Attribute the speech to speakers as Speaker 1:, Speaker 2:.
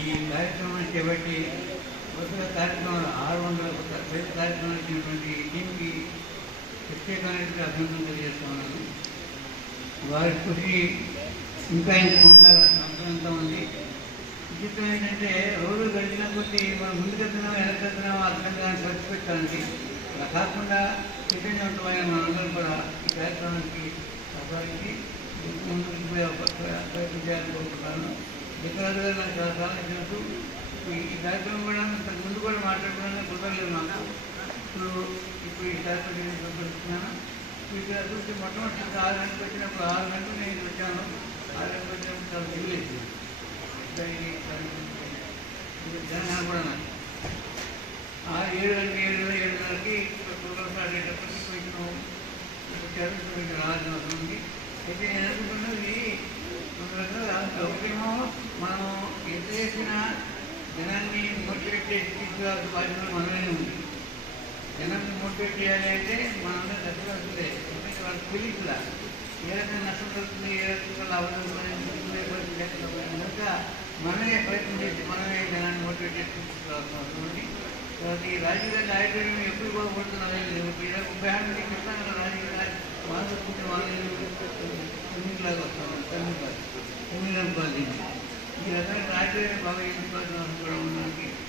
Speaker 1: ఈ కార్యక్రమాన్ని చేపట్టి కొత్తగా కార్యక్రమాలు ఆరు వందల కార్యక్రమాలు ఇచ్చినటువంటి టీంకి ప్రత్యేకమైనటువంటి అభినందన తెలియజేస్తున్నాను. వారి కృషి ఇంకా ఇంత కొనసాగాల్సిన అవసరం ఎంతో ఉంది. విచిత్రం ఏంటంటే రోజు గడిచిన కొద్దీ మనం ముందుకెళ్తున్నాం వెనకెళ్తున్నాం కానీ ఖర్చు పెట్టాలండి అలా కాకుండా చైతన్యవంతమైన మనందరం కూడా ఈ కార్యక్రమానికి సహకరించి ముందుకు పోయే ప్రయత్నం చేయాలని కోరుకుంటున్నాను. వికరాజు గారు నాకు చాలా సార్లు ఇచ్చినట్టు ఈ- కార్యక్రమం కూడా ఇంతకు ముందు కూడా మాట్లాడుకున్నాను కుదరలేదు నాకు ఇప్పుడు ఇప్పుడు ఈ కార్యక్రమం సంపరిస్తున్నాను మీకు చూస్తే మొట్టమొదటి ఆరు గంటలకు వచ్చినప్పుడు ఆరు గంటలు నేను వచ్చాను ఆరు గంటలకు వచ్చినప్పుడు చాలా తెలియలేదు జనం కూడా నాకు ఆ ఏడు గంటల ఏడు ఏడున్నరకి ప్రోగ్రామ్ స్టార్ట్ అయ్యేటప్పటికి కొంచెం వచ్చారు రావాల్సిన అవసరం ఉంది జనాన్ని మోటివేట్ చేసి తీసుకురావాల్సిన బాధ్యత మనమే ఉంది జనాన్ని మోటివేట్ చేయాలి అంటే మనందరం కష్టపడుతుంది ఎందుకంటే వాళ్ళకి తెలియట్లా ఏ రకంగా నష్టం జరుగుతుంది ఏ రకంగా లాభం జరుగుతుంది ఏ పరిస్థితి లేకుండా కనుక మనమే ప్రయత్నం చేసి మనమే జనాన్ని మోటివేట్ చేసి తీసుకురావాల్సిన అవసరం ఉంది తర్వాత ఈ రాజీవ్ గాంధీ ఆడిటోరియం ఎప్పుడు బాగుపడుతున్నది లేదు ఇలా ముప్పై ఆరు మంది చెప్తాను కదా రాజీవ్ గాంధీ మానవ కూర్చొని వాళ్ళు తొమ్మిదిలాగా వస్తాం తొమ్మిది కాదు తొమ్మిది అనుకోవాలి దీన్ని. ఈ రకమైన ఆడిటోరియం బాగా చేసుకోవాల్సిన అవసరం కూడా ఉన్నది ఈ